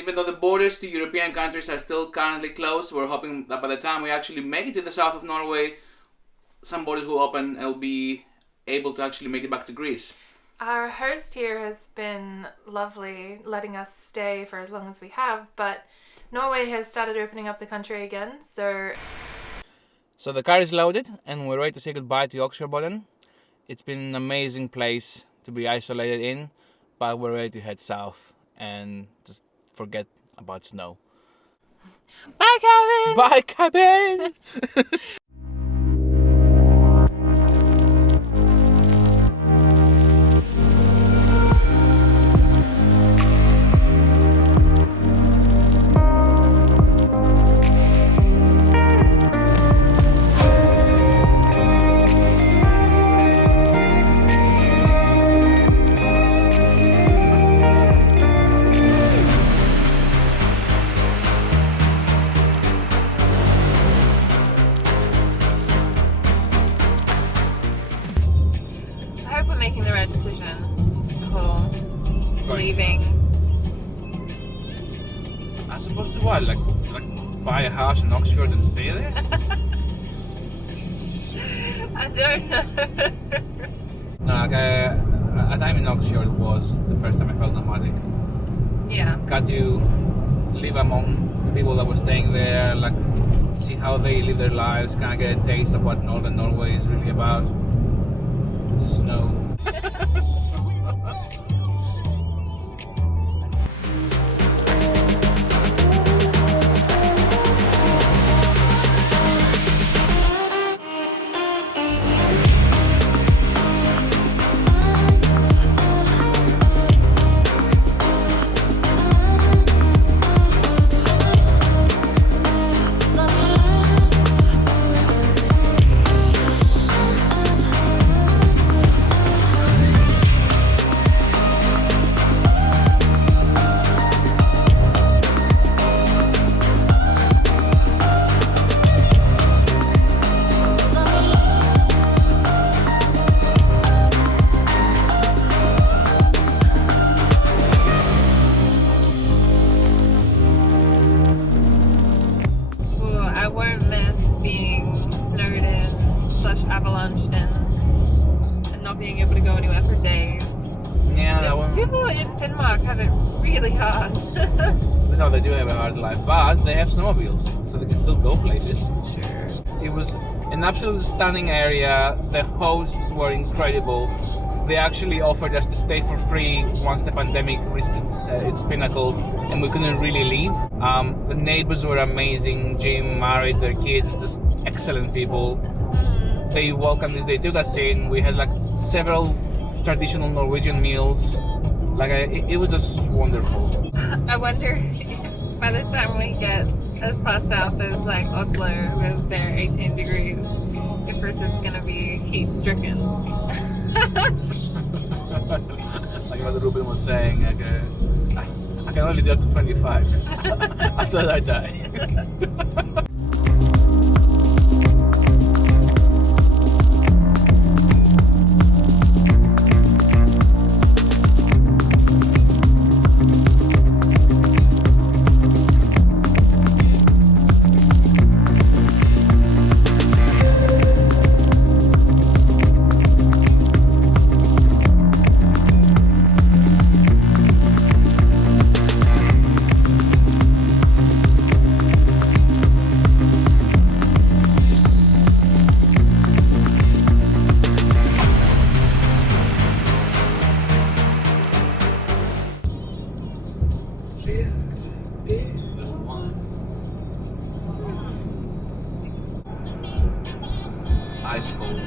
even though the borders to European countries are still currently closed, we're hoping that by the time we actually make it to the south of Norway, some borders will open and we'll be able to actually make it back to Greece. Our host here has been lovely, letting us stay for as long as we have, but Norway has started opening up the country again, so... So the car is loaded and we're ready to say goodbye to Oxfordboden. It's been an amazing place to be isolated in, but we're ready to head south and just forget about snow. Bye, Kevin! Bye, Kevin! Making the right decision for leaving. I'm supposed to what? Like buy a house in Oxford and stay there? I don't know. No, like a time in Oxford was the first time I felt nomadic. Yeah. Got to live among the people that were staying there, like see how they live their lives, kind of get a taste of what northern Norway is really about. It's snow. Avalanched and not being able to go anywhere for days. Yeah, that one. People in Denmark have it really hard. No, they do have a hard life, but they have snowmobiles, so they can still go places. Sure. It was an absolutely stunning area. The hosts were incredible. They actually offered us to stay for free once the pandemic reached its pinnacle, and we couldn't really leave. The neighbors were amazing. Jim married their kids, just excellent people. They welcomed us, they took us in. We had like several traditional Norwegian meals. Like it was just wonderful. I wonder if by the time we get as far south as like Oslo with their 18 degrees, if we're just gonna be heat stricken. Like what Ruben was saying, like, I can only do up to 25. After that I die. Ice cold.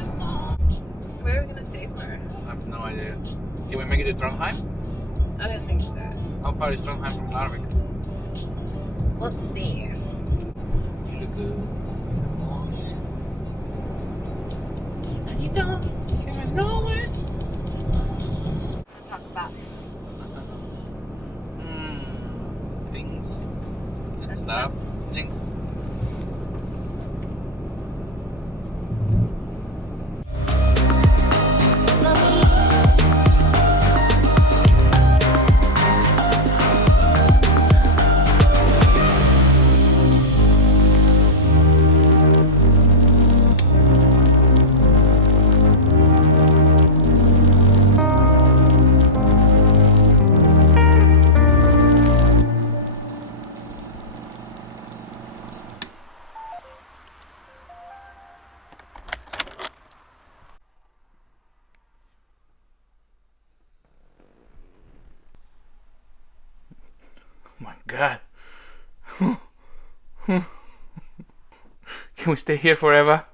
Where are we gonna stay tomorrow? I have no idea. Can we make it to Trondheim? I don't think so. How far is Trondheim from Narvik? Let's see. You don't even know it. Talk about Things and stuff. Jinx. my god. Can we stay here forever?